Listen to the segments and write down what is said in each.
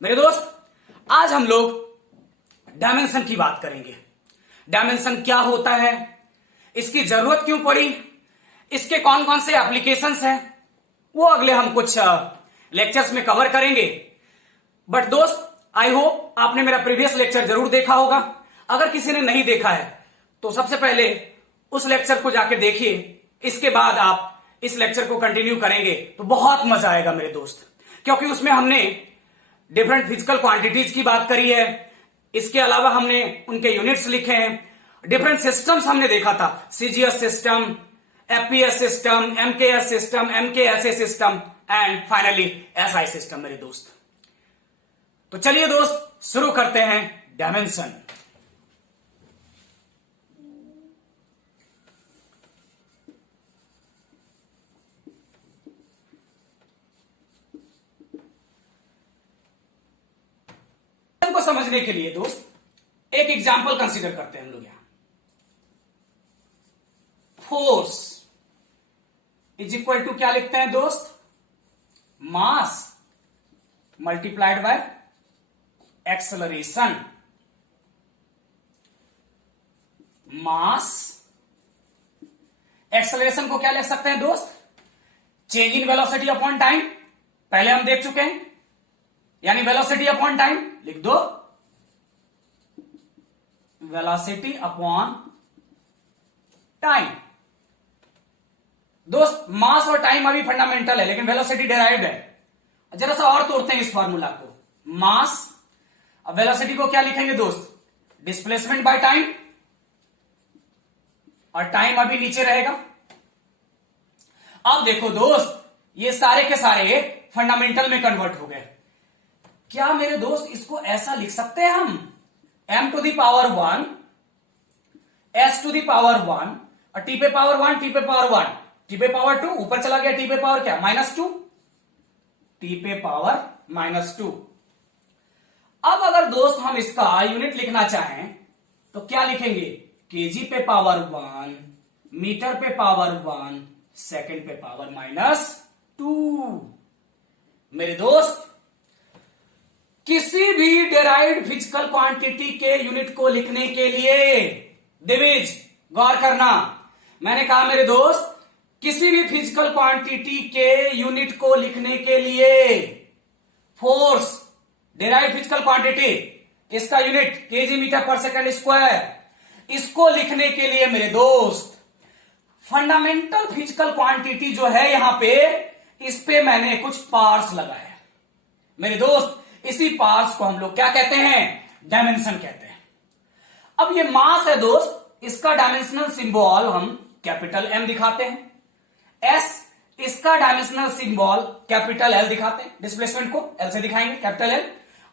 मेरे दोस्त, आज हम लोग डायमेंशन की बात करेंगे। डायमेंशन क्या होता है, इसकी जरूरत क्यों पड़ी, इसके कौन कौन से एप्लीकेशंस हैं, वो अगले हम कुछ लेक्चर्स में कवर करेंगे। बट दोस्त, आई होप आपने मेरा प्रीवियस लेक्चर जरूर देखा होगा। अगर किसी ने नहीं देखा है तो सबसे पहले उस लेक्चर को जाके देखिए, इसके बाद आप इस लेक्चर को कंटिन्यू करेंगे तो बहुत मजा आएगा मेरे दोस्त, क्योंकि उसमें हमने डिफरेंट फिजिकल क्वांटिटीज की बात करी है। इसके अलावा हमने उनके यूनिट्स लिखे हैं, डिफरेंट सिस्टम्स हमने देखा था, CGS system, FPS system, MKS system, MKSA system and finally SI system मेरे दोस्त। तो चलिए दोस्त, शुरू करते हैं डायमेंशन। को समझने के लिए दोस्त एक एग्जाम्पल कंसीडर करते हैं हम लोग। यहां फोर्स इज इक्वल टू क्या लिखते हैं दोस्त, mass multiplied by acceleration. Mass, acceleration को क्या लिख सकते हैं दोस्त, change in velocity upon time, पहले हम देख चुके हैं, यानी वेलोसिटी अपॉन टाइम लिख दो, वेलोसिटी अपॉन टाइम। दोस्त, मास और टाइम अभी फंडामेंटल है, लेकिन वेलोसिटी डेराइव्ड है। जरा सा और तोड़ते हैं इस फार्मूला को, मास, अब वेलोसिटी को क्या लिखेंगे दोस्त, डिस्प्लेसमेंट बाय टाइम, और टाइम अभी नीचे रहेगा। अब देखो दोस्त, ये सारे के सारे फंडामेंटल में कन्वर्ट हो गए। क्या मेरे दोस्त इसको ऐसा लिख सकते हैं हम, m to the power 1, s to the power 1 और t पे पावर 1, t पे पावर 1, t पे पावर 2, ऊपर चला गया t पे पावर क्या, -2, t पे पावर -2। अब अगर दोस्त हम इसका यूनिट लिखना चाहें तो क्या लिखेंगे, केजी पे पावर 1, मीटर पे पावर 1, सेकंड पे पावर -2। मेरे दोस्त, किसी भी डेराइव्ड फिजिकल क्वांटिटी के यूनिट को लिखने के लिए, दिविज गौर करना, मैंने कहा मेरे दोस्त, किसी भी फिजिकल क्वांटिटी के यूनिट को लिखने के लिए, फोर्स डेराइव्ड फिजिकल क्वांटिटी, इसका यूनिट केजी मीटर पर सेकंड स्क्वायर, इसको लिखने के लिए मेरे दोस्त फंडामेंटल फिजिकल क्वांटिटी जो है यहां पे, इस पे मैंने कुछ पार्ट्स लगाए मेरे दोस्त। इसी पार्ट्स को हम लोग क्या कहते हैं, डायमेंशन कहते हैं। अब ये मास है दोस्त, इसका डायमेंशनल सिंबल हम कैपिटल M दिखाते हैं। S, इसका डायमेंशनल सिंबल कैपिटल L दिखाते हैं, डिस्प्लेसमेंट को L से दिखाएंगे, कैपिटल L,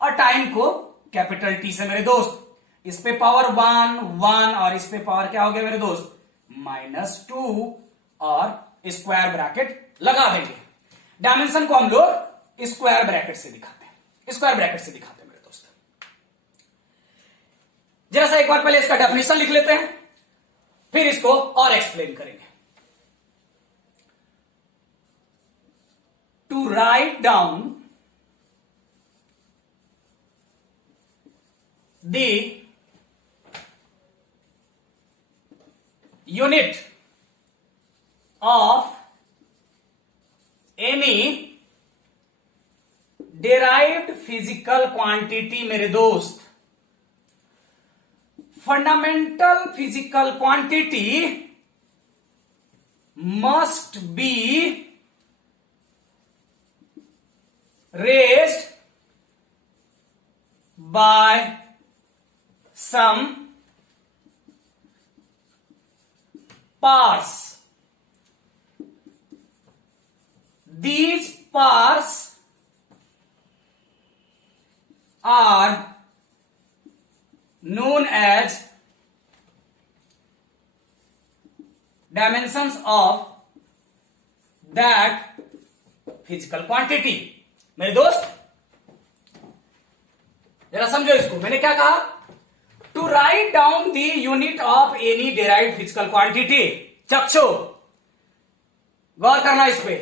और टाइम को कैपिटल T से मेरे दोस्त। इस पे पावर 1 और इस पे पावर क्या हो गया मेरे दोस्त, -2, और स्क्वायर ब्रैकेट लगा देंगे। डायमेंशन को हम लोग स्क्वायर ब्रैकेट से दिखाते हैं, स्क्वायर ब्रैकेट से दिखाते हैं मेरे दोस्त। जैसा एक बार पहले इसका डेफिनेशन लिख लेते हैं, फिर इसको और एक्सप्लेन करेंगे। To write down the unit of any derived physical quantity मेरे दोस्त, fundamental physical quantity must be raised by some parts. These parts are known as dimensions of that physical quantity। मेरे दोस्त, जरा समझो इसको, मैंने क्या कहा, to write down the unit of any derived physical quantity. Chakshu गौर करना इस पे,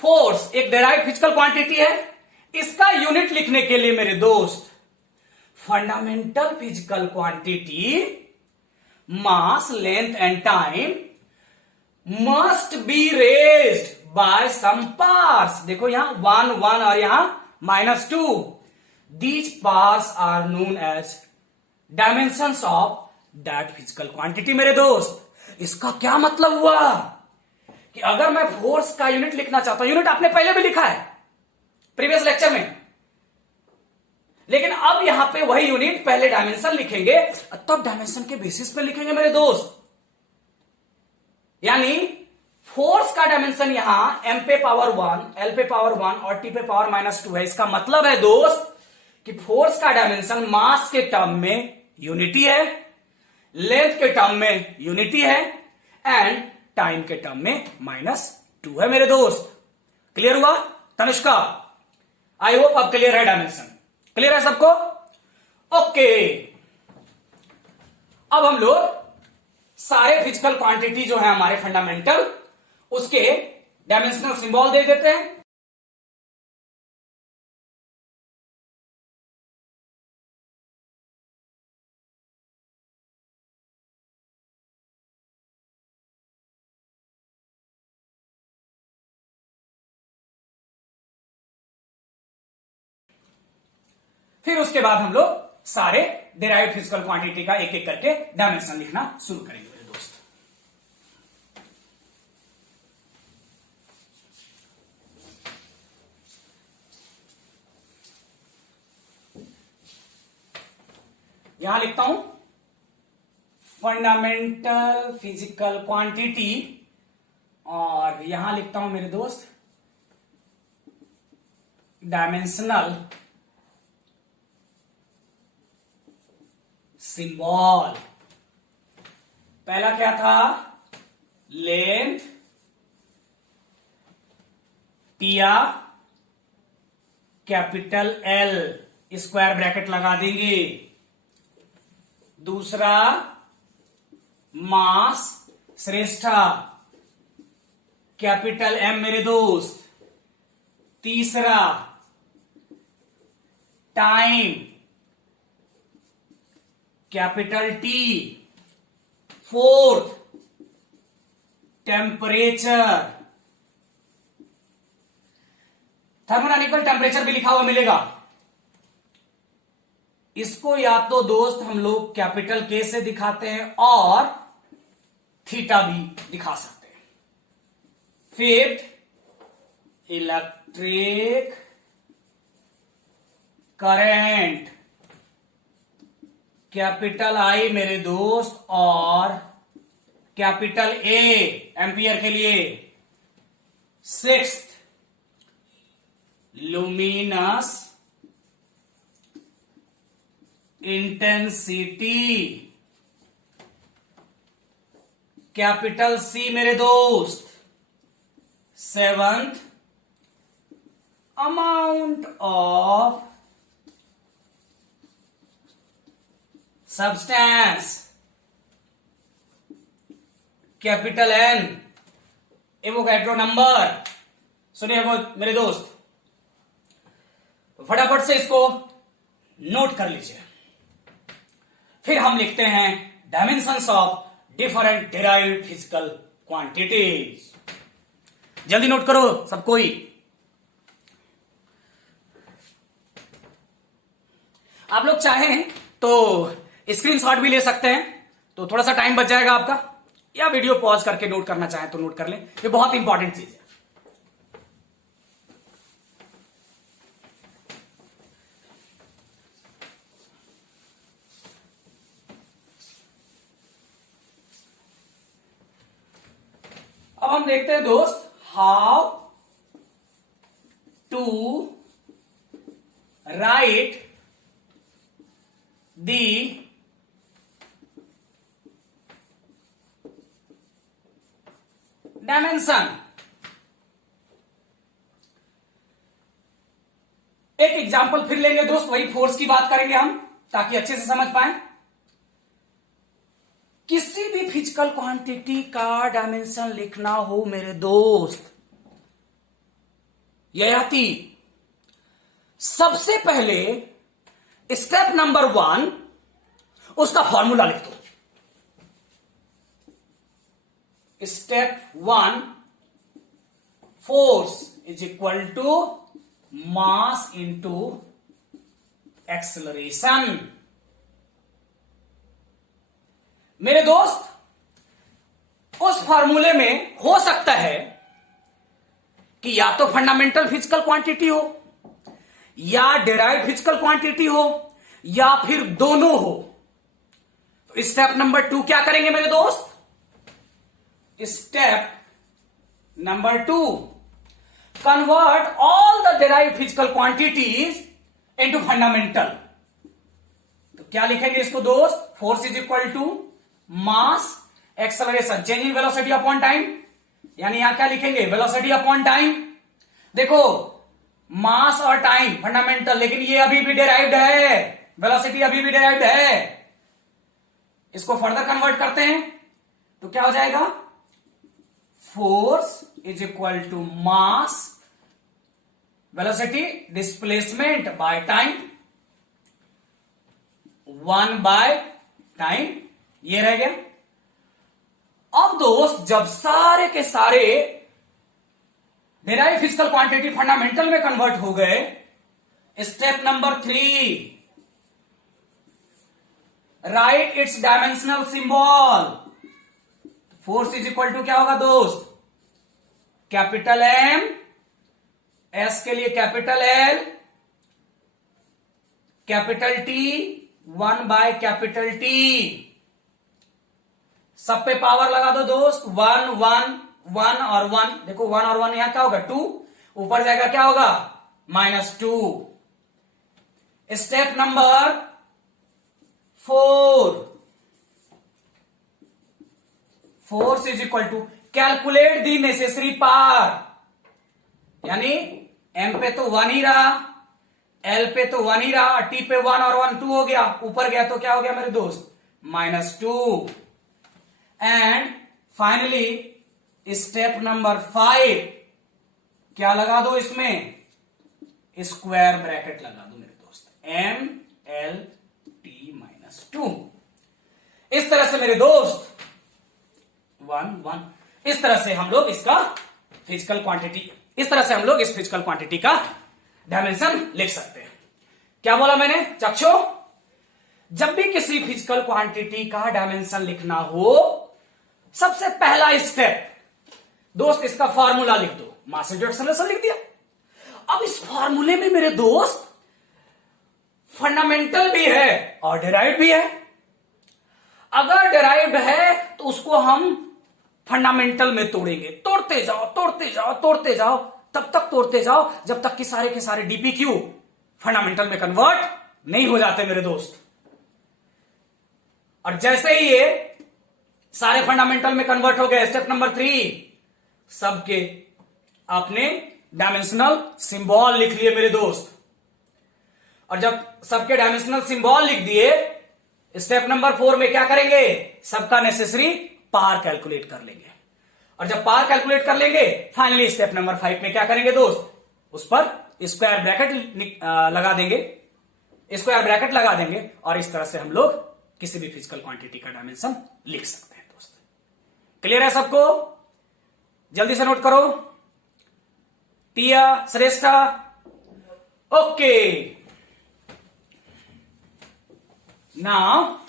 फोर्स एक डेराइव्ड फिजिकल क्वांटिटी है, इसका यूनिट लिखने के लिए मेरे दोस्त fundamental physical quantity mass length and time must be raised by some parts. देखो यहां 1 1 और यहां -2। These parts are known as dimensions of that physical quantity. मेरे दोस्त इसका क्या मतलब हुआ कि अगर मैं फोर्स का यूनिट लिखना चाहता हूं, यूनिट आपने पहले भी लिखा है प्रीवियस लेक्चर में, लेकिन अब यहां पे वही यूनिट पहले डायमेंशन लिखेंगे तब डायमेंशन के बेसिस पे लिखेंगे मेरे दोस्त। यानी फोर्स का डायमेंशन यहां m पे पावर 1, l पे पावर 1 और t पे पावर -2 है। इसका मतलब है दोस्त कि फोर्स का डायमेंशन मास के टर्म में यूनिटी है, लेंथ के टर्म में यूनिटी है एंड टाइम के टर्म में -2 है मेरे दोस्त। क्लियर हुआ तनुष्का? आई होप अब क्लियर है डायमेंशन। क्लियर है सबको? ओके। अब हम लोग सारे फिजिकल क्वांटिटी जो है हमारे फंडामेंटल, उसके डायमेंशनल सिंबल दे देते हैं। फिर उसके बाद हम लोग सारे डिराइव्ड फिजिकल क्वांटिटी का एक एक करके डायमेंशन लिखना शुरू करेंगे मेरे दोस्त। यहां लिखता हूं फंडामेंटल फिजिकल क्वांटिटी और यहां लिखता हूं मेरे दोस्त डायमेंशनल सिंबल। पहला क्या था? Length Tiya capital L square bracket लगा देंगे। दूसरा मास श्रेष्ठा कैपिटल एम मेरे दोस्त। तीसरा time capital T. Fourth temperature, thermodynamical temperature भी लिखा हुआ मिलेगा। इसको या तो दोस्त हम लोग कैपिटल के से दिखाते हैं और थीटा भी दिखा सकते हैं। Fifth electric current capital I मेरे दोस्त और कैपिटल ए एम्पियर के लिए। Sixth luminous intensity capital C मेरे दोस्त। Seventh amount of substance capital N. Avogadro number सुनिए वो मेरे दोस्त, फटाफट से इसको नोट कर लीजिए। फिर हम लिखते हैं dimensions of different derived physical quantities. जल्दी नोट करो सब कोई। आप लोग चाहें तो स्क्रीनशॉट भी ले सकते हैं, तो थोड़ा सा टाइम बच जाएगा आपका, या वीडियो पॉज करके नोट करना चाहें तो नोट कर लें। ये बहुत इंपॉर्टेंट चीज है। अब हम देखते हैं दोस्त how to write the dimension. एक एग्जाम्पल फिर लेंगे दोस्त, वही फोर्स की बात करेंगे हम ताकि अच्छे से समझ पाए। किसी भी फिजिकल क्वांटिटी का डायमेंशन लिखना हो मेरे दोस्त, ययाति सबसे पहले स्टेप नंबर 1 उसका फॉर्मूला लिख दो। Step 1 force is equal to mass into acceleration. मेरे दोस्त, उस फॉर्मूले में हो सकता है कि या तो फंडामेंटल फिजिकल क्वांटिटी हो, या डिराइव फिजिकल क्वांटिटी हो, या फिर दोनों हो। तो स्टेप नंबर 2 क्या करेंगे मेरे दोस्त? Step number 2, convert all the derive physical quantities into fundamental. तो क्या लिखेंगे इसको दोस्त? Force is equal to mass acceleration change in velocity upon time, यानी यहां क्या लिखेंगे? Velocity upon time. देखो, मास और टाइम फंडामेंटल, लेकिन ये अभी भी डिराइव्ड है, वेलोसिटी अभी भी डिराइव्ड है। इसको फर्दर कन्वर्ट करते हैं तो क्या हो जाएगा? Force is equal to mass velocity displacement by time, 1 by time, ये रह गया। अब दोस्त, जब सारे के सारे डिराइव फिजिकल क्वांटिटी फंडामेंटल में कन्वर्ट हो गए, step number 3, write its dimensional symbol. Force is equal to क्या होगा दोस्त? कैपिटल एम, एस के लिए capital L, capital T, 1 by capital T. सब पे पावर लगा दो दोस्त, 1 1 1 और 1। देखो 1 और 1 यहां क्या होगा? 2, ऊपर जाएगा क्या होगा? -2। Step number 4, force is equal to calculate the necessary power, यानी एम पे तो 1 ही रहा, एल पे तो 1 ही रहा, टी पे 1 और 1 2 हो गया, ऊपर गया तो क्या हो गया मेरे दोस्त? -2। एंड फाइनली स्टेप नंबर 5, क्या लगा दो इसमें? स्क्वायर ब्रैकेट लगा दो मेरे दोस्त, एम एल टी -2। इस तरह से मेरे दोस्त 1 1, इस तरह से हम लोग इसका फिजिकल क्वांटिटी, इस तरह से हम लोग इस फिजिकल क्वांटिटी का डायमेंशन लिख सकते हैं। क्या बोला मैंने चक्षु? जब भी किसी फिजिकल क्वांटिटी का डायमेंशन लिखना हो, सबसे पहला स्टेप दोस्त इसका फॉर्मूला लिख दो। मास इंटू एक्सेलरेशन लिख दिया। अब इस फॉर्मूले में मेरे दोस्त फंडामेंटल भी है और डिराइव्ड भी है। अगर डिराइव्ड है तो उसको हम फंडामेंटल में तोड़ेंगे, तोड़ते जाओ तोड़ते जाओ तोड़ते जाओ, तब तक तोड़ते जाओ जब तक कि सारे के सारे डीपीक्यू फंडामेंटल में कन्वर्ट नहीं हो जाते मेरे दोस्त। और जैसे ही ये सारे फंडामेंटल में कन्वर्ट हो गए, स्टेप नंबर 3, सबके आपने डायमेंशनल सिंबल लिख लिए मेरे दोस्त। और जब सबके डायमेंशनल सिंबल लिख दिए, स्टेप नंबर 4 में क्या करेंगे? सबका नेसेसरी पावर कैलकुलेट कर लेंगे। और जब पावर कैलकुलेट कर लेंगे, फाइनली स्टेप नंबर 5 में क्या करेंगे दोस्त? उस पर स्क्वायर ब्रैकेट लगा देंगे, स्क्वायर ब्रैकेट लगा देंगे, और इस तरह से हम लोग किसी भी फिजिकल क्वांटिटी का डायमेंशन लिख सकते हैं दोस्त। क्लियर है सबको? जल्दी से नोट करो। Piya, Shreshtha, okay. Now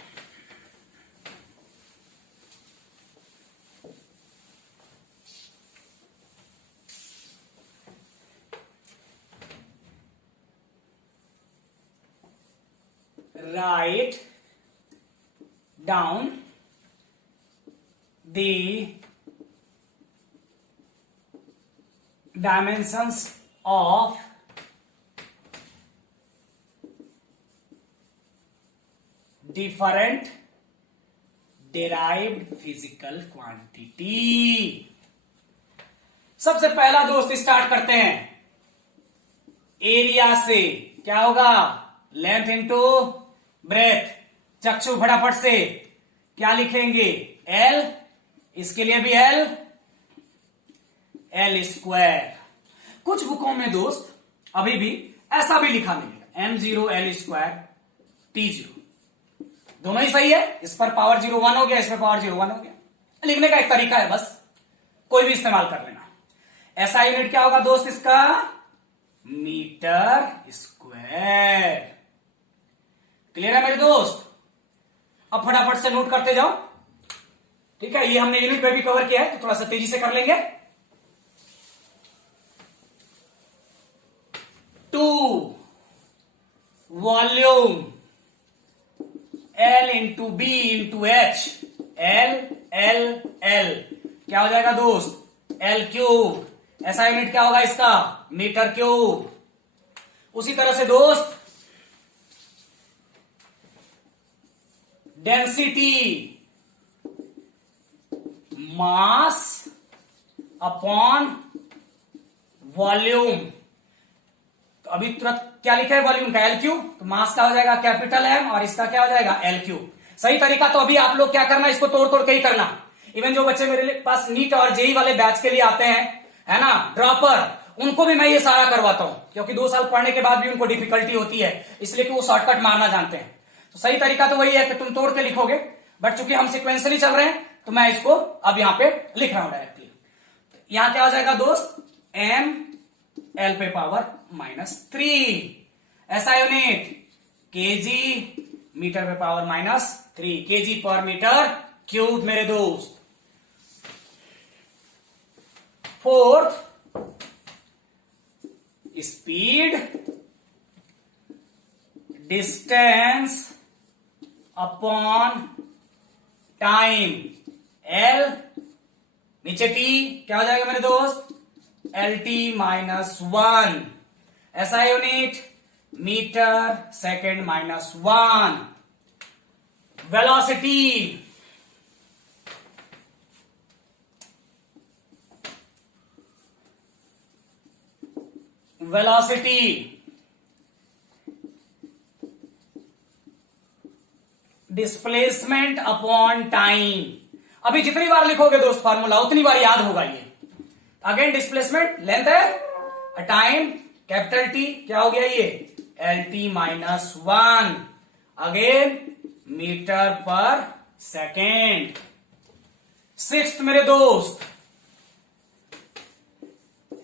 write down the dimensions of different derived physical quantity। सबसे पहला दोस्त स्टार्ट करते हैं एरिया से। क्या होगा? Length into breadth. चक्षु फटाफट से क्या लिखेंगे? एल, इसके लिए भी एल स्क्वायर। कुछ बुकों में दोस्त अभी भी ऐसा भी लिखा मिलेगा m0l² t0, दोनों ही सही है। इस पर पावर 0 1 हो गया, इस पर पावर 0 1 हो गया। लिखने का एक तरीका है, बस कोई भी इस्तेमाल कर लेना। ऐसा यूनिट क्या होगा दोस्त इसका? Metre square. क्लियर है मेरे दोस्त? अब फटाफट से नोट करते जाओ, ठीक है। ये हमने यूनिट में भी कवर किया है, तो थोड़ा सा तेजी से कर लेंगे। 2 volume L into B into H, L क्या हो जाएगा दोस्त? L³। ऐसा यूनिट क्या होगा इसका? Metre cube. उसी तरह से दोस्त डेंसिटी, मास अपॉन वॉल्यूम। तो अभी तुरंत क्या लिखा है वॉल्यूम का? L³। तो मास का हो जाएगा कैपिटल M और इसका क्या हो जाएगा? L³। सही तरीका तो अभी आप लोग क्या करना, इसको तोड़ तोड़ के ही करना। इवन जो बच्चे मेरे पास नीट और जेई वाले बैच के लिए आते हैं, है ना, ड्रॉपर, उनको भी मैं ये सारा करवाता हूं, क्योंकि 2 साल पढ़ने के बाद भी उनको डिफिकल्टी होती है, इसलिए कि वो शॉर्टकट मारना जानते हैं। तो सही तरीका तो वही है कि तुम तोड़ के लिखोगे, बट चूंकि हम सिक्वेंसली चल रहे हैं तो मैं इसको अब यहां पे लिख रहा हूं डायरेक्टली। यहां क्या हो जाएगा दोस्त? m l पे पावर -3। ऐसा यूनिट केजी मीटर पे पावर -3, केजी पर मीटर क्यूब मेरे दोस्त। Fourth, speed distance upon time, L नीचे T क्या हो जाएगा मेरे दोस्त? LT-1। ऐसा unit metre second -1। Velocity, velocity displacement upon time. अभी जितनी बार लिखोगे दोस्त फार्मूला, उतनी बार याद होगा ये। अगेन डिस्प्लेसमेंट लेंथ है, टाइम कैपिटल टी क्या हो गया ये? LT-1। Again metre per second. Sixth मेरे दोस्त,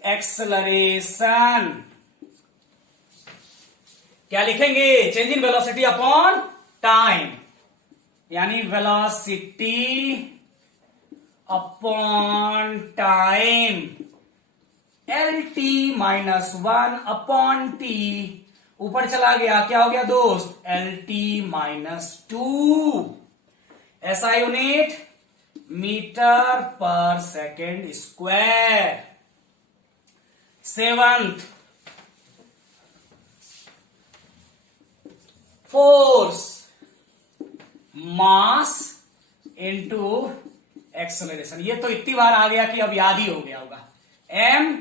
एक्सेलरेशन। क्या लिखेंगे? Change in velocity upon time, यानी velocity upon time, LT-1 upon T. ऊपर चला गया, क्या हो गया दोस्त? LT-2। ऐसा unit metre per second square. Seventh, force mass into acceleration. ये तो इतनी बार आ गया कि अब याद ही हो गया होगा। M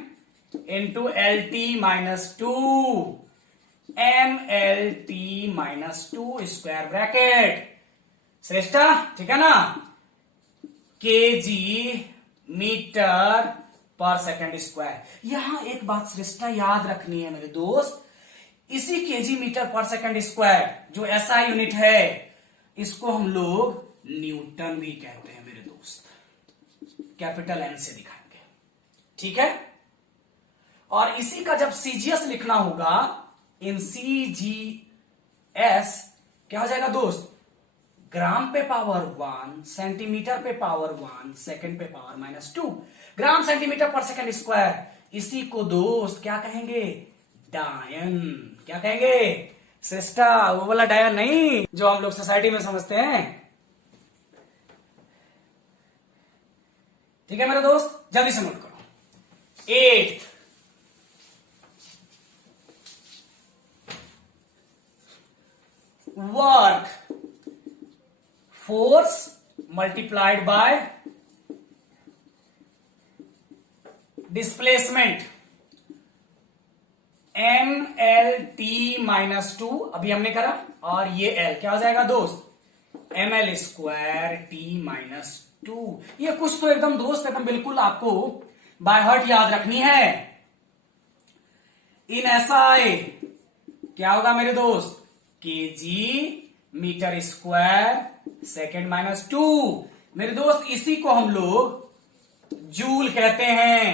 into LT-2, MLT-2 square bracket. Shreshtha, ठीक है ना? KG metre per second square. यहां एक बात श्रेष्ठा याद रखनी है मेरे दोस्त, इसी KG metre per second square जो ऐसा यूनिट है, इसको हम लोग न्यूटन भी कहते हैं मेरे दोस्त। कैपिटल N से दिखाएंगे, ठीक है? और इसी का जब सीजीएस लिखना होगा, इन CGS क्या हो जाएगा दोस्त? ग्राम पे पावर 1, सेंटीमीटर पे पावर 1, सेकंड पे पावर -2, ग्राम सेंटीमीटर पर सेकंड स्क्वायर। इसी को दोस्त क्या कहेंगे? डायन। क्या कहेंगे? सिस्टा, वो वाला डायन नहीं जो हम लोग सोसाइटी में समझते हैं। ठीक है मेरे दोस्त, जल्दी से नोट करो। 8th, work force multiplied by displacement, MLT-2 अभी हमने करा, और ये L क्या हो जाएगा दोस्त? ML²T-2। ये कुछ तो एकदम दोस्त एकदम बिल्कुल आपको बाय हार्ट याद रखनी है। इन SI क्या होगा मेरे दोस्त, KG metre square second minus 2। मेरे दोस्त इसी को हम लोग जूल कहते हैं।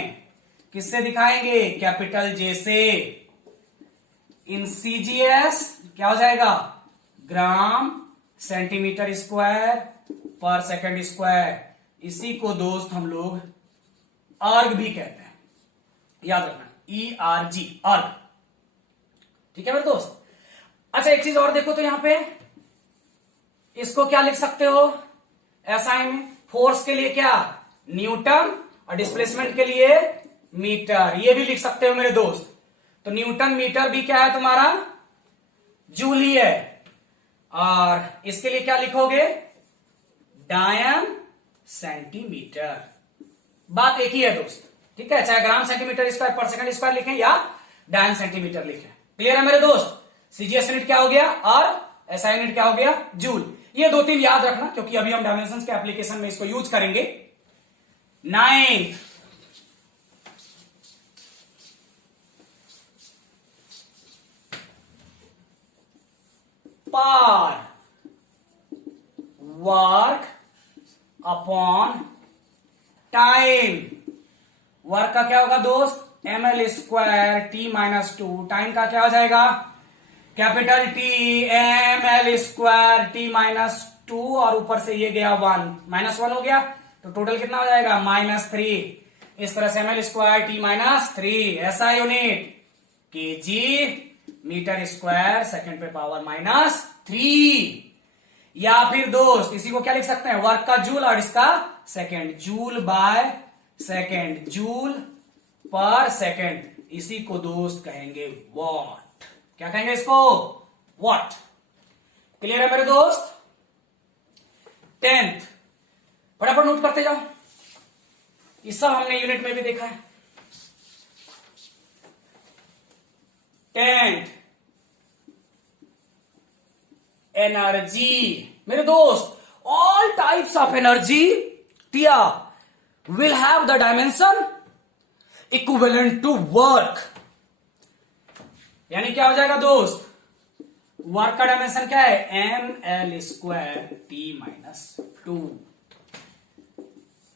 किससे दिखाएंगे, कैपिटल जे से। इन सीजीएस क्या हो जाएगा, ग्राम सेंटीमीटर स्क्वायर पर सेकंड स्क्वायर। इसी को दोस्त हम लोग अर्ग भी कहते हैं, याद रखना, ERG, अर्ग। ठीक है मेरे दोस्त। अच्छा एक चीज और देखो तो यहां पे इसको क्या लिख सकते हो एसआई में, फोर्स के लिए क्या, न्यूटन, और डिस्प्लेसमेंट के लिए मीटर, ये भी लिख सकते हो मेरे दोस्त। तो न्यूटन मीटर भी क्या है तुम्हारा, जूल ही है। और इसके लिए क्या लिखोगे, डायन सेंटीमीटर। बात एक ही है दोस्त, ठीक है, चाहे ग्राम सेंटीमीटर स्क्वायर पर सेकंड स्क्वायर लिखें या डायन सेंटीमीटर लिखें। क्लियर है मेरे दोस्त। सीजीएस यूनिट क्या हो गया, और एसआई यूनिट क्या हो गया, जूल। ये दो तीन याद रखना क्योंकि अभी हम डायमेंशंस के एप्लीकेशन में इसको यूज करेंगे। 9 पार वर्क अपॉन टाइम। वर्क का क्या होगा दोस्त, ml square T minus 2। Time का क्या हो जाएगा, capital T ml square T minus 2, और ऊपर से ये गया 1, -1 हो गया, तो टोटल कितना हो जाएगा, -3। इस तरह से ml स्क्वायर टी माइनस 3। ऐसा unit KG metre square second पे पावर -3। या फिर दोस्त इसी को क्या लिख सकते हैं, वर्क का जूल और इसका second, joule by second, joule पर सेकंड। इसी को दोस्त कहेंगे वॉट। क्या कहेंगे इसको, वॉट। क्लियर है मेरे दोस्त। 10th फटाफट नोट करते जाओ, ये सब हमने यूनिट में भी देखा है। 10th energy. मेरे दोस्त all types of energy Tiya will have the dimension equivalent to work. यानी क्या हो जाएगा दोस्त, वर्क का डायमेंशन क्या है, ml स्क्वायर टी माइनस 2।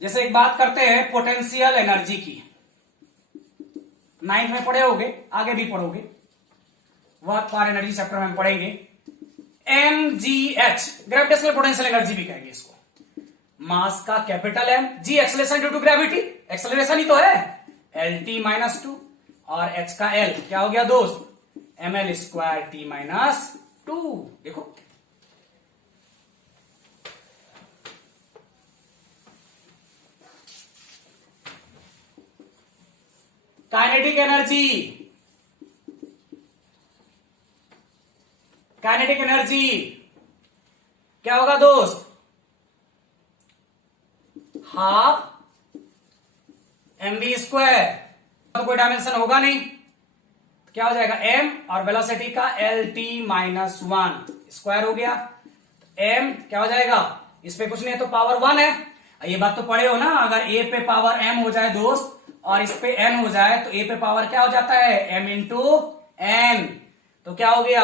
जैसे एक बात करते हैं पोटेंशियल एनर्जी की, 9th में पढ़े होगे, आगे भी पढ़ोगे, वर्क फॉर एनर्जी चैप्टर में हम पढ़ेंगे। mgh ग्रेविटेशनल पोटेंशियल एनर्जी भी कहेंगे इसको। मास का capital M, g acceleration due to gravity, acceleration ही तो है, LT माइनस 2, और H का L क्या हो गया दोस्त, ml स्क्वायर टी माइनस 2। देखो काइनेटिक एनर्जी, काइनेटिक एनर्जी क्या होगा दोस्त, हाफ mv स्क्वायर, तो कोई डायमेंशन होगा नहीं, क्या हो जाएगा m, और वेलोसिटी का LT माइनस 1 स्क्वायर हो गया। m क्या हो जाएगा, इस पे कुछ नहीं है तो पावर 1 है। ये बात तो पढ़े हो ना, अगर a पे पावर m हो जाए दोस्त और इस पे n हो जाए तो a पे पावर क्या हो जाता है, m इंटू n, तो क्या हो गया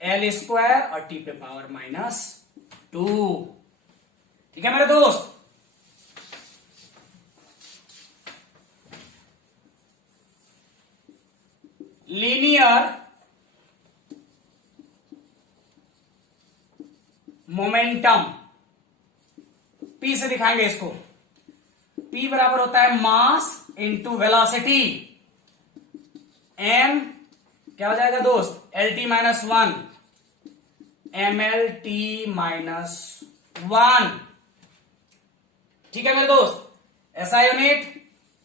l स्क्वायर और t पे पावर -2। ठीक है मेरे दोस्त। लीनियर मोमेंटम, P से दिखाएंगे इसको। P बराबर होता है मास इंटू वेलोसिटी, m क्या हो जाएगा दोस्त, LT माइनस 1, MLT माइनस 1। ठीक है मेरे दोस्त। ऐसा unit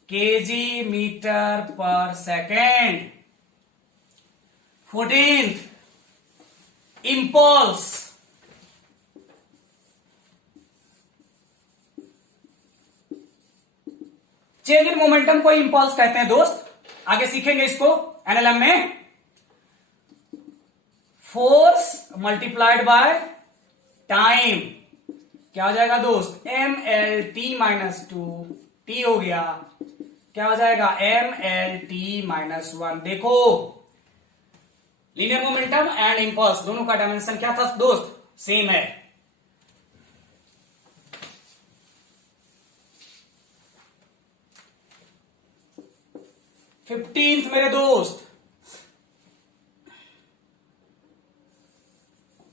KG metre per second. 14th impulse, change in momentum को इंपल्स कहते हैं दोस्त, आगे सीखेंगे इसको एनएलएम में। फोर्स मल्टीप्लाइड बाय टाइम क्या हो जाएगा दोस्त, MLT माइनस 2, T हो गया, क्या हो जाएगा MLT माइनस 1। देखो लीनियर मोमेंटम एंड इंपल्स दोनों का डायमेंशन क्या था दोस्त? सेम है। फिफ्टींथ मेरे दोस्त,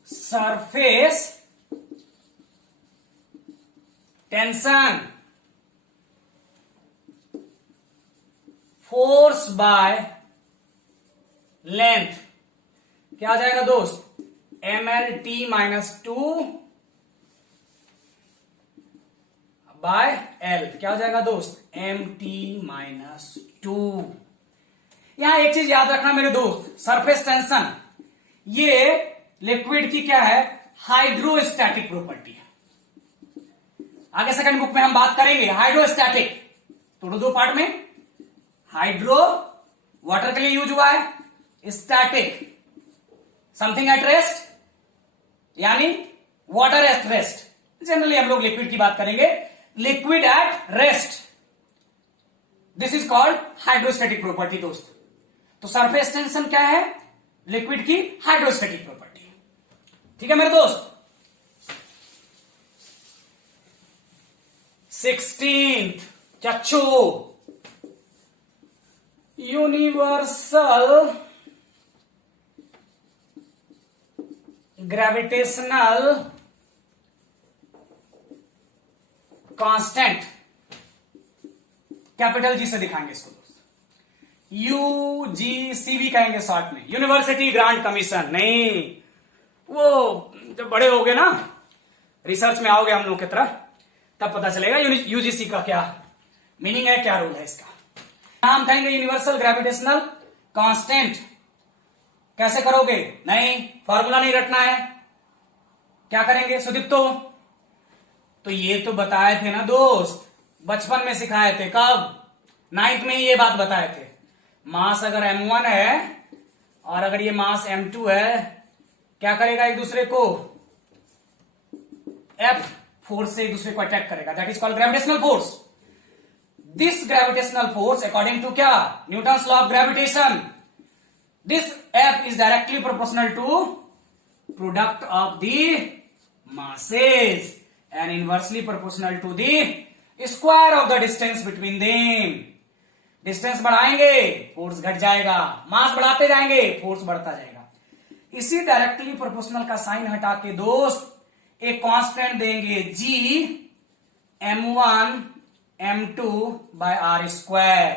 surface tension force by length क्या आ जाएगा दोस्त? ML_T-2 बाय L क्या हो जाएगा दोस्त? MT-2। यहां एक चीज याद रखना मेरे दोस्त, सरफेस टेंशन ये लिक्विड की क्या है? हाइड्रोस्टैटिक प्रॉपर्टी है। आगे सेकंड बुक में हम बात करेंगे हाइड्रोस्टैटिक, तो दो पार्ट में, हाइड्रो वाटर के लिए यूज हुआ है, स्टैटिक समथिंग एट रेस्ट यानी वाटर एट रेस्ट। जनरली हम लोग लिक्विड की बात करेंगे, liquid at rest, this is called hydrostatic property दोस्त। तो सरफेस टेंशन क्या है? लिक्विड की हाइड्रोस्टैटिक प्रॉपर्टी। ठीक है मेरे दोस्त। 16th Chachchu, universal gravitational constant, capital G से दिखाएंगे इसको दोस्त, UGC भी कहेंगे शॉर्ट में, यूनिवर्सिटी ग्रांट कमीशन। नहीं, वो जब बड़े हो गए ना, रिसर्च में आओगे हम लोग की तरह, तब पता चलेगा यूजीसी का क्या मीनिंग है, क्या रूल है इसका। हम कहेंगे यूनिवर्सल ग्रेविटेशनल कांस्टेंट। कैसे करोगे? नहीं, फॉर्मूला नहीं रटना है। क्या करेंगे सुदीप्तो? तो ये तो बताए थे ना दोस्त, बचपन में सिखाए थे। कब? 9th में ही ये बात बताए थे। मास अगर m1 है और अगर ये मास m2 है, क्या करेगा? एक दूसरे को F फोर्स से एक दूसरे को अटैक करेगा, that is called gravitational force. This gravitational force according to क्या? Newton's law of gravitation, this F is directly proportional to product of the masses and inversely proportional to the square of the distance between them. Distance बढ़ाएंगे force घट जाएगा, मास बढ़ाते जाएंगे force बढ़ता जाएगा। इसी directly proportional का साइन हटा के दोस्त एक कांस्टेंट देंगे G m1 m2 by r square।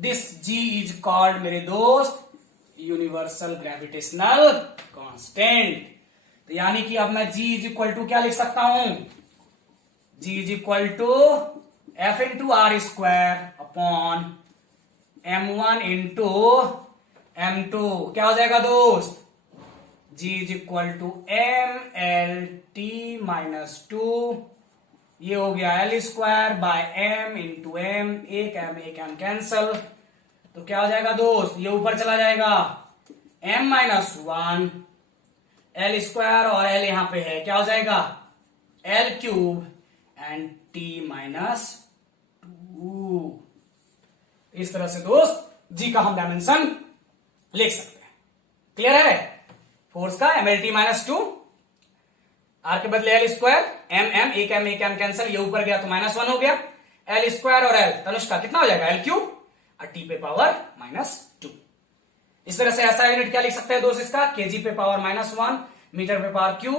This G is called मेरे दोस्त यूनिवर्सल ग्रेविटेशनल कांस्टेंट। तो यानी कि अब मैं G इज इक्वल टू क्या लिख सकता हूं? G is equal to F into R square upon m1 into m2। क्या हो जाएगा दोस्त? G is equal to MLT-2, ये हो गया L square by M into M, एक M कैंसल, तो क्या हो जाएगा दोस्त? ये ऊपर चला जाएगा M-1 L स्क्वायर और L यहां पे है, क्या हो जाएगा? L³ and T-2। इस तरह से दोस्त G का हम डायमेंशन लिख सकते हैं। क्लियर है? फोर्स का MLT-2, R के बदले L स्क्वायर, M एक M कैंसल, ये ऊपर गया तो -1 हो गया, L स्क्वायर और L तनुष्का कितना हो जाएगा? L³ और T पे पावर -2। इस तरह से ऐसा यूनिट क्या लिख सकते हैं दोस्त इसका? kg पे पावर -1, मीटर पे पावर Q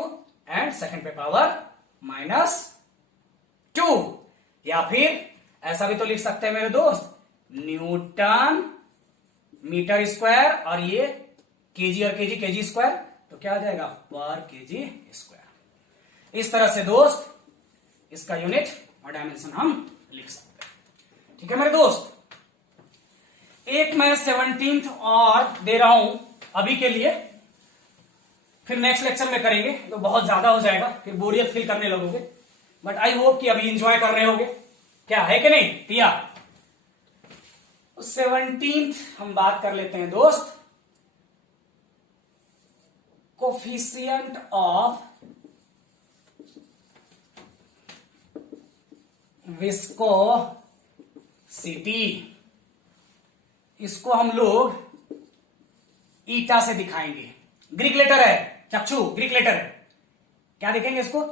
एंड सेकंड पे पावर -2। या फिर ऐसा भी तो लिख सकते हैं मेरे दोस्त, न्यूटन मीटर स्क्वायर और ये kg और kg स्क्वायर, तो क्या आ जाएगा? पर kg स्क्वायर। इस तरह से दोस्त इसका यूनिट और डायमेंशन हम लिख सकते हैं। ठीक है मेरे दोस्त। एक मैं 17th और दे रहा हूं अभी के लिए, फिर नेक्स्ट लेक्चर में करेंगे तो बहुत ज्यादा हो जाएगा, फिर बोरियत फील करने लगोगे, बट आई होप कि अभी इंजॉय कर रहे होगे। क्या है कि नहीं टिया? 17th हम बात कर लेते हैं दोस्त, कोफिशिएंट ऑफ विस्कोसिटी। इसको हम लोग ईटा से दिखाएंगे। ग्रीक लेटर है चक्षु, ग्रीक लेटर है, क्या देखेंगे इसको?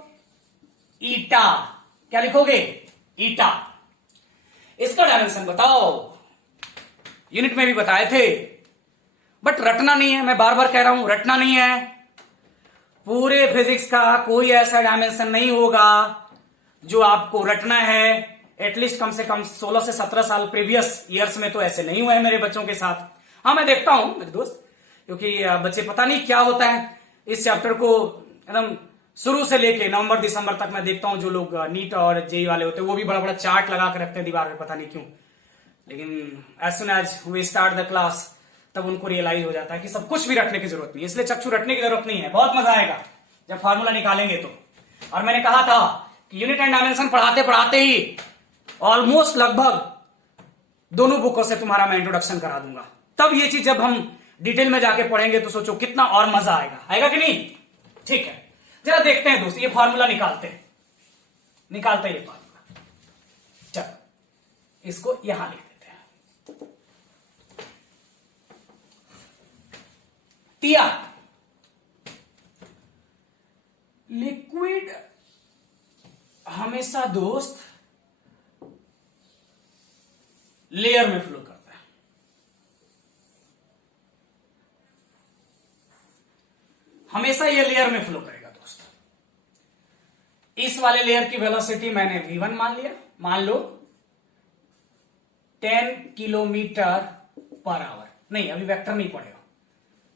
ईटा। क्या लिखोगे? ईटा। इसका डायमेंशन बताओ, यूनिट में भी बताए थे, बट रटना नहीं है, मैं बार बार कह रहा हूं, रटना नहीं है। पूरे फिजिक्स का कोई ऐसा डायमेंशन नहीं होगा जो आपको रटना है। एटलीस्ट कम से कम 16 से 17 साल प्रीवियस ईयर्स में तो ऐसे नहीं हुए हैं मेरे बच्चों के साथ। हाँ, मैं देखता हूं मेरे दोस्त, क्योंकि बच्चे पता नहीं क्या होता है, इस चैप्टर को एकदम शुरू से लेके नवंबर दिसंबर तक मैं देखता हूं, जो लोग नीट और जेई वाले होते हैं वो भी बड़ा बड़ा चार्ट लगा के रखते हैं दीवार पे, पता नहीं क्यों। लेकिन as soon as we start the class तब उनको रियलाइज हो जाता है कि सब कुछ भी रटने की जरूरत नहीं है। इसलिए चक्षु रटने की जरूरत नहीं है, बहुत मजा आएगा जब फॉर्मूला निकालेंगे तो। और मैंने कहा था कि यूनिट एंड डायमेंशन पढ़ाते पढ़ाते ही ऑलमोस्ट लगभग दोनों बुकों से तुम्हारा मैं इंट्रोडक्शन करा दूंगा। तब ये चीज जब हम डिटेल में जाके पढ़ेंगे तो सोचो कितना और मजा आएगा। आएगा कि नहीं? ठीक है, जरा देखते हैं दोस्त, ये फॉर्मूला निकालते हैं ये फॉर्मूला। चलो इसको यहां लिख देते हैं। टिया, लिक्विड हमेशा दोस्त लेयर में फ्लो करता है। हमेशा ये लेयर में फ्लो करेगा दोस्त। इस वाले लेयर की वेलोसिटी मैंने v1 मान लिया, मान लो 10 किलोमीटर पर आवर। नहीं, अभी वेक्टर नहीं पड़ेगा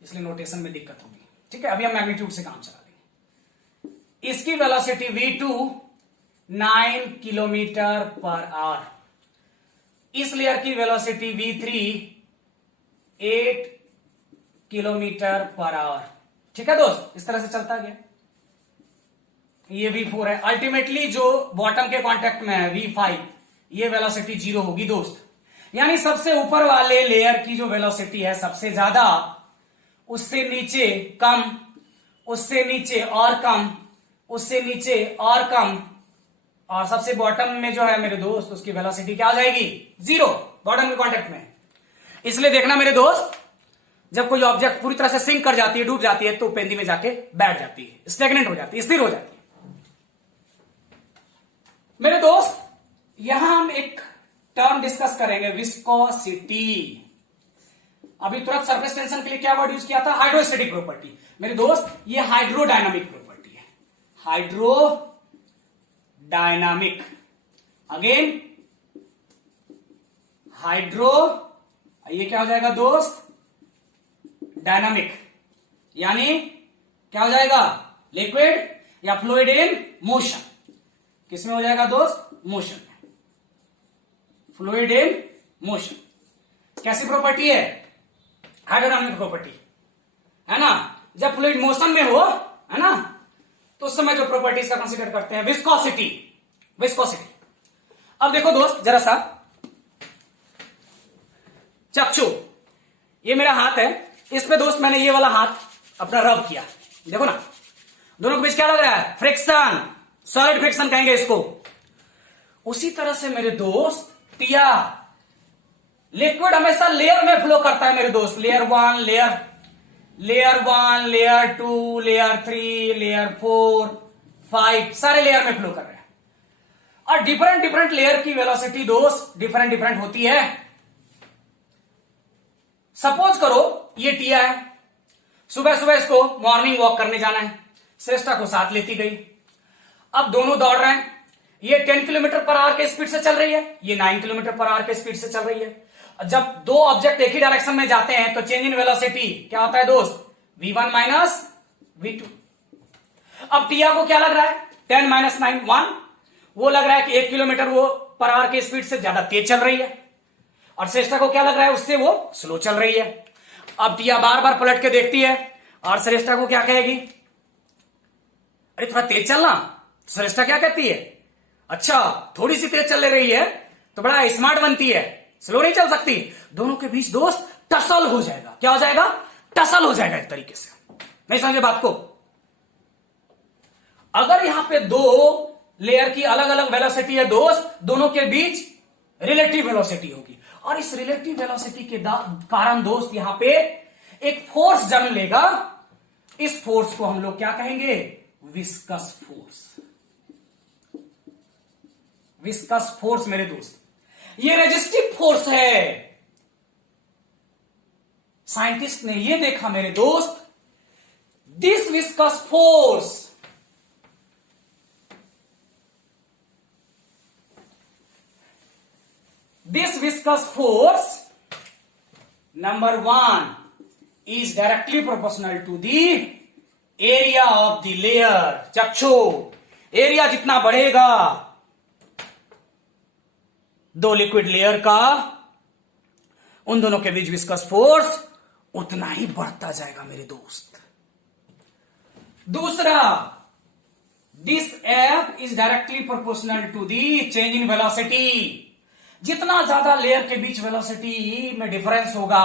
इसलिए नोटेशन में दिक्कत होगी। ठीक है, अभी हम मैग्नीट्यूड से काम चला लेंगे। इसकी velocity v2 9 kilometre per hour. इस लेयर की velocity v3 8 kilometre per hour. ठीक है दोस्त, इस तरह से चलता गया। ये v4 है। अल्टीमेटली जो बॉटम के कांटेक्ट में है v5, ये वेलोसिटी 0 होगी दोस्त। यानी सबसे ऊपर वाले लेयर की जो वेलोसिटी है सबसे ज्यादा, उससे नीचे कम, उससे नीचे और कम, उससे नीचे और कम, और सबसे बॉटम में जो है मेरे दोस्त उसकी वेलोसिटी क्या हो जाएगी? 0, बॉटम के कांटेक्ट में। इसलिए देखना मेरे दोस्त, जब कोई ऑब्जेक्ट पूरी तरह से सिंक कर जाती है, डूब जाती है, तो पेंदी में जाके बैठ जाती है, स्टेगनेंट हो जाती है, स्थिर हो जाती है। मेरे दोस्त यहां हम एक टर्म डिस्कस करेंगे, विस्कोसिटी। अभी तुरंत सरफेस टेंशन के लिए क्या वर्ड यूज किया था? Hydrostatic property. मेरे दोस्त ये हाइड्रोडायनामिक प्रॉपर्टी है, हाइड्रोडायनामिक। अगेन हाइड्रो, ये क्या हो जाएगा दोस्त? डायनामिक। यानी क्या हो जाएगा? लिक्विड या फ्लूइड इन मोशन। किसमें हो जाएगा दोस्त? मोशन में, फ्लूइड इन मोशन। कैसी प्रॉपर्टी है? हाइड्रोडायनामिक प्रॉपर्टी है ना। जब फ्लूइड मोशन में हो, है ना, तो उस समय जो प्रॉपर्टीज का कंसीडर करते हैं विस्कोसिटी। विस्कोसिटी। अब देखो दोस्त जरा सा, चक्षु, ये मेरा हाथ है, इस पे दोस्त मैंने ये वाला हाथ अपना रब किया, देखो ना, दोनों के बीच क्या लग रहा है? फ्रिक्शन, सॉलिड फ्रिक्शन कहेंगे इसको। उसी तरह से मेरे दोस्त टिया, लिक्विड हमेशा लेयर में फ्लो करता है मेरे दोस्त। Layer 1, layer 1, layer 2, layer 3, layer 4, 5, सारे लेयर में फ्लो कर रहे हैं। और डिफरेंट डिफरेंट लेयर की वेलोसिटी दोस्त डिफरेंट डिफरेंट होती है। सपोज करो ये टिया है, सुबह सुबह इसको मॉर्निंग वॉक करने जाना है, श्रेष्ठा को साथ लेती गई। अब दोनों दौड़ रहे हैं, ये 10 किलोमीटर पर आवर के स्पीड से चल रही है, ये 9 किलोमीटर पर आवर के स्पीड से चल रही है। जब दो ऑब्जेक्ट एक ही डायरेक्शन में जाते हैं तो चेंज इन वेलोसिटी क्या होता है दोस्त? v1 minus v2। अब टिया को क्या लग रहा है? 10 माइनस 9 1। वो लग रहा है कि 1 किलोमीटर वो पर आवर के स्पीड से ज्यादा तेज चल रही है, और श्रेष्ठा को क्या लग रहा है? उससे वो स्लो चल रही है। अब टिया बार बार पलट के देखती है और श्रेष्ठा को क्या कहेगी? अरे थोड़ा तेज चलना। श्रेष्ठा क्या कहती है? अच्छा, थोड़ी सी तेज चल रही है तो बड़ा स्मार्ट बनती है, स्लो नहीं चल सकती। दोनों के बीच दोस्त टसल हो जाएगा। क्या हो जाएगा? टसल हो जाएगा एक तरीके से। नहीं समझे बात को? अगर यहां पे दो लेयर की अलग अलग वेलोसिटी है दोस्त, दोनों के बीच रिलेटिव वेलोसिटी होगी, और इस रिलेटिव वेलोसिटी के कारण दोस्त यहां पे एक फोर्स जन्म लेगा। इस फोर्स को हम लोग क्या कहेंगे? Viscous force. विस्कस फोर्स मेरे दोस्त, ये रेजिस्टिव फोर्स है। साइंटिस्ट ने ये देखा मेरे दोस्त, this viscous force number one is directly proportional to the area of the layer। चक्षु, एरिया जितना बढ़ेगा दो लिक्विड लेयर का, उन दोनों के बीच विस्कस फोर्स उतना ही बढ़ता जाएगा मेरे दोस्त। दूसरा, this F is directly proportional to the change in velocity. जितना ज्यादा लेयर के बीच वेलोसिटी में डिफरेंस होगा,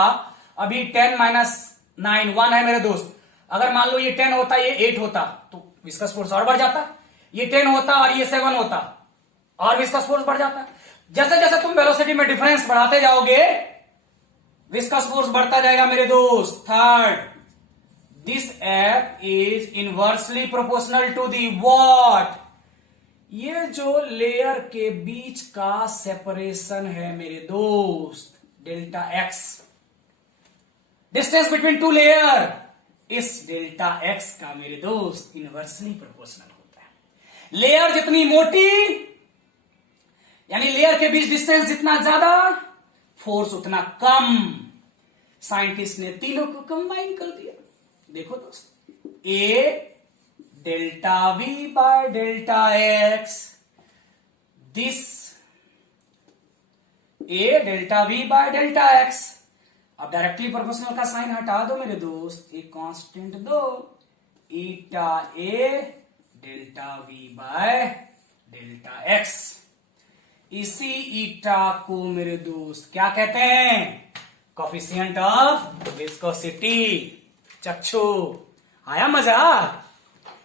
अभी 10 - 9 1 है मेरे दोस्त। अगर मान लो ये 10 होता, ये 8 होता, तो विस्कस फोर्स और बढ़ जाता। ये 10 होता और ये 7 होता, और विस्कस फोर्स बढ़ जाता। जैसे जैसे तुम वेलोसिटी में डिफरेंस बढ़ाते जाओगे, विस्कस फोर्स बढ़ता जाएगा मेरे दोस्त। Third, this F is inversely proportional to the what? ये जो लेयर के बीच का सेपरेशन है मेरे दोस्त, delta x, distance between two layer, इस डेल्टा एक्स का मेरे दोस्त इनवर्सली प्रोपोर्शनल होता है। लेयर जितनी मोटी, यानी लेयर के बीच डिस्टेंस जितना ज्यादा, फोर्स उतना कम। साइंटिस्ट ने तीनों को कंबाइन कर दिया। देखो दोस्त, A delta V by delta X, this A delta V by delta X. अब डायरेक्टली प्रोपोर्शनल का साइन हटा दो मेरे दोस्त, एक कांस्टेंट दो, eta A delta V by delta X. इसी ईटा को मेरे दोस्त क्या कहते हैं? Coefficient of viscosity. चक्षु, आया मजा?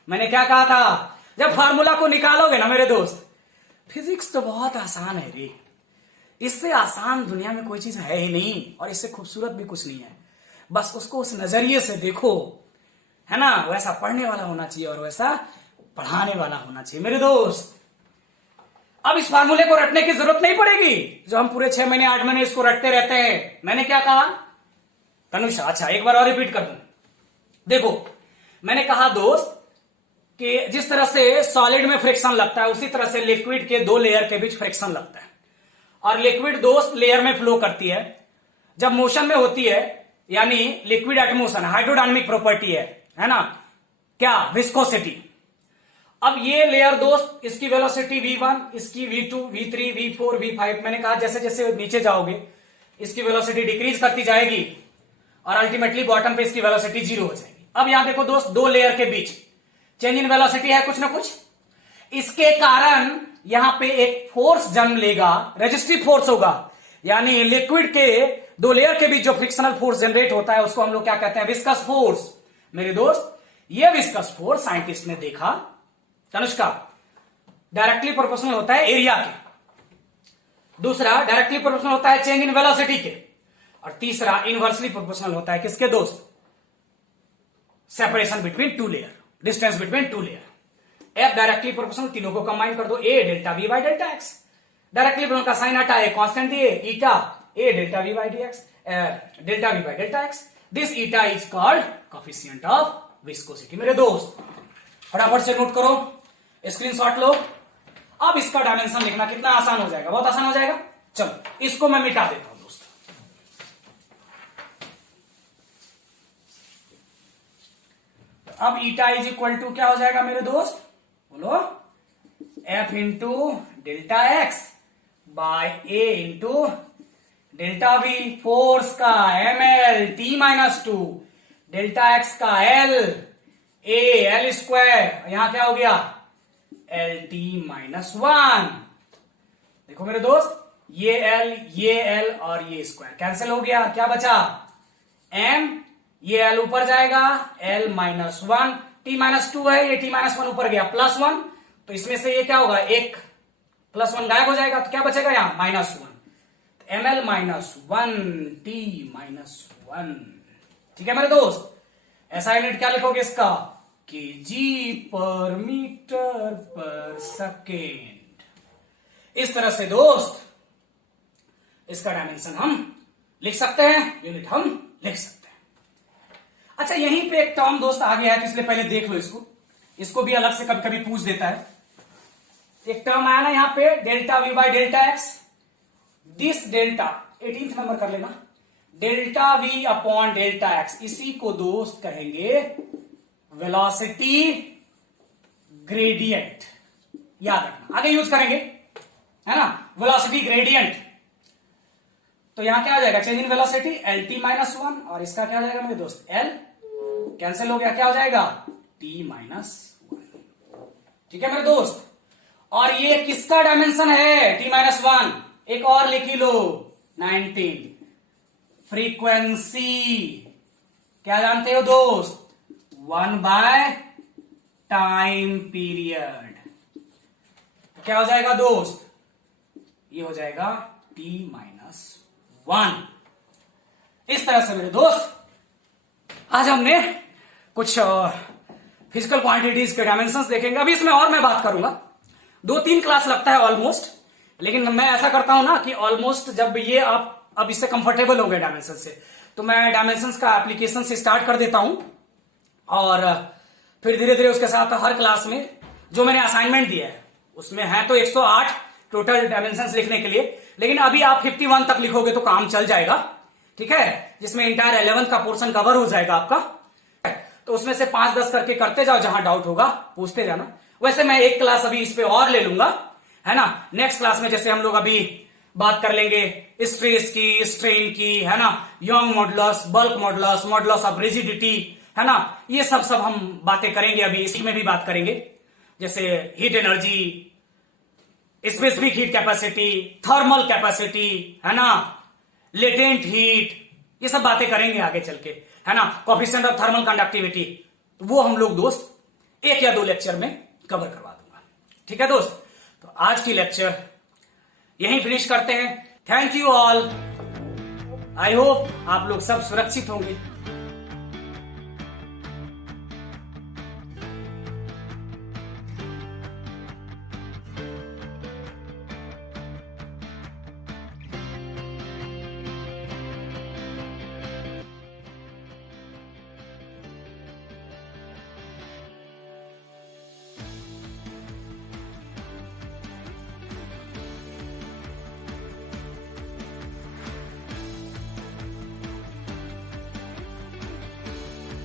मैंने क्या कहा था? जब फार्मूला को निकालोगे ना मेरे दोस्त, फिजिक्स तो बहुत आसान है रे, इससे आसान दुनिया में कोई चीज है ही नहीं, और इससे खूबसूरत भी कुछ नहीं है। बस उसको उस नजरिए से देखो, है ना? वैसा पढ़ने वाला होना चाहिए और वैसा पढ़ाने वाला होना चाहिए मेरे दोस्त। अब इस फार्मूले को रटने की जरूरत नहीं पड़ेगी, जो हम पूरे 6 महीने 8 महीने इसको रटते रहते हैं। मैंने क्या कहा तनुषा? अच्छा, एक बार और रिपीट कर दूं। देखो, मैंने कहा दोस्त कि जिस तरह से सॉलिड में फ्रिक्शन लगता है, उसी तरह से लिक्विड के दो लेयर के बीच फ्रिक्शन लगता है। और लिक्विड दोस्त लेयर में फ्लो करती है। जब मोशन में होती है, यानी liquid at motion, hydrodynamic property है ना? क्या? विस्कोसिटी। अब ये लेयर दोस्त, इसकी वेलोसिटी v1, इसकी v2, v3, v4, v5। मैंने कहा जैसे जैसे नीचे जाओगे इसकी वेलोसिटी डिक्रीज करती जाएगी और अल्टीमेटली बॉटम पे इसकी वेलोसिटी 0 हो जाएगी। अब यहां देखो दोस्त, दो लेयर के बीच चेंज इन वेलोसिटी है कुछ ना कुछ। इसके कारण यहां पे एक फोर्स जन्म लेगा, रेजिस्टिव फोर्स होगा, यानी लिक्विड के दो लेयर के बीच जो फ्रिक्शनल फोर्स जनरेट होता है उसको हम लोग क्या कहते हैं? Viscous force. मेरे दोस्त, ये विस्कस फोर्स साइंटिस्ट ने देखा, तनुष्का, डायरेक्टली प्रोपोर्शनल होता है एरिया के। दूसरा, डायरेक्टली प्रोपोर्शनल होता है चेंज इन वेलोसिटी के। और तीसरा, इनवर्सली प्रोपोर्शनल होता है किसके दोस्त? Separation between two layer, distance between two layer. F directly proportional, तीनों को कंबाइन कर दो, A delta V by delta X. Directly proportional का साइन हटा है, कांस्टेंट दिए, eta A delta V by D X, delta V by delta X. This eta is called coefficient of viscosity. मेरे दोस्त, फटाफट से नोट करो, स्क्रीनशॉट लो। अब इसका डायमेंशन लिखना कितना आसान हो जाएगा, बहुत आसान हो जाएगा। चलो, इसको मैं मिटा देता हूं दोस्त। अब ईटा इज इक्वल टू क्या हो जाएगा मेरे दोस्त? बोलो, F into delta X by A into delta V. Force का M L T -2, delta X का एल ए एल स्क्वायर, यहां क्या हो गया? L T -1। देखो मेरे दोस्त, ये एल और ये स्क्वायर कैंसिल हो गया, क्या बचा? एम, ये एल ऊपर जाएगा, एल -1, टी -2 है, ये टी -1 ऊपर गया, +1, तो इसमें से ये क्या होगा? एक +1 गायब हो जाएगा, तो क्या बचेगा यहां? -1। M L -1 T -1। ठीक है मेरे दोस्त। SI यूनिट क्या लिखोगे इसका, केजी पर मीटर पर सेकेंड। इस तरह से दोस्त इसका डायमेंशन हम लिख सकते हैं, यूनिट हम लिख सकते हैं। अच्छा, यहीं पे एक टर्म दोस्त आ गया है, तो इसलिए पहले देख लो इसको भी अलग से कभी कभी पूछ देता है। एक टर्म आया ना यहां पे, delta V by delta X. This delta 18th number कर लेना, delta we upon delta X, इसी को दोस्त कहेंगे वेलोसिटी ग्रेडियंट। याद रखना, आगे यूज करेंगे, है ना, वेलोसिटी ग्रेडियंट। तो यहां क्या आ जाएगा, change in velocity LT minus 1, और इसका क्या आ जाएगा मेरे दोस्त, L कैंसिल हो गया, क्या हो जाएगा T माइनस 1। ठीक है मेरे दोस्त। और ये किसका डायमेंशन है, T माइनस 1। एक और लिख ही लो, 19। फ्रीक्वेंसी क्या जानते हो दोस्त, 1 बाय टाइम पीरियड। क्या हो जाएगा दोस्त, ये हो जाएगा T माइनस 1। इस तरह से मेरे दोस्त आज हमने कुछ फिजिकल क्वांटिटीज के डायमेंशंस देखेंगे। अभी इसमें और मैं बात करूंगा, 2-3 क्लास लगता है ऑलमोस्ट, लेकिन मैं ऐसा करता हूं ना कि ऑलमोस्ट जब ये आप अब इससे कंफर्टेबल हो गए डायमेंशन से, तो मैं डायमेंशंस का एप्लीकेशन से स्टार्ट कर देता हूं, और फिर धीरे धीरे उसके साथ हर क्लास में जो मैंने असाइनमेंट दिया है उसमें है तो 108 टोटल डायमेंशंस लिखने के लिए, लेकिन अभी आप 51 तक लिखोगे तो काम चल जाएगा। ठीक है, जिसमें इंटायर 11th का पोर्शन कवर हो जाएगा आपका। तो उसमें से 5-10 करके करते जाओ, जहां डाउट होगा पूछते जाना। वैसे मैं एक क्लास अभी इस पे और ले लूंगा, है ना। नेक्स्ट क्लास में जैसे हम लोग अभी बात कर लेंगे स्ट्रेस की, स्ट्रेन की, है ना, young modulus, bulk modulus, modulus of rigidity, है ना, ये सब हम बातें करेंगे। अभी इसमें भी बात करेंगे, जैसे heat energy, specific heat capacity, thermal capacity, है ना, लेटेंट हीट, ये सब बातें करेंगे आगे चल के, है ना। कोएफिशिएंट ऑफ थर्मल कंडक्टिविटी, वो हम लोग दोस्त 1 या 2 लेक्चर में कवर करवा दूंगा। ठीक है दोस्त, तो आज की लेक्चर यहीं फिनिश करते हैं। Thank you all. I hope आप लोग सब सुरक्षित होंगे।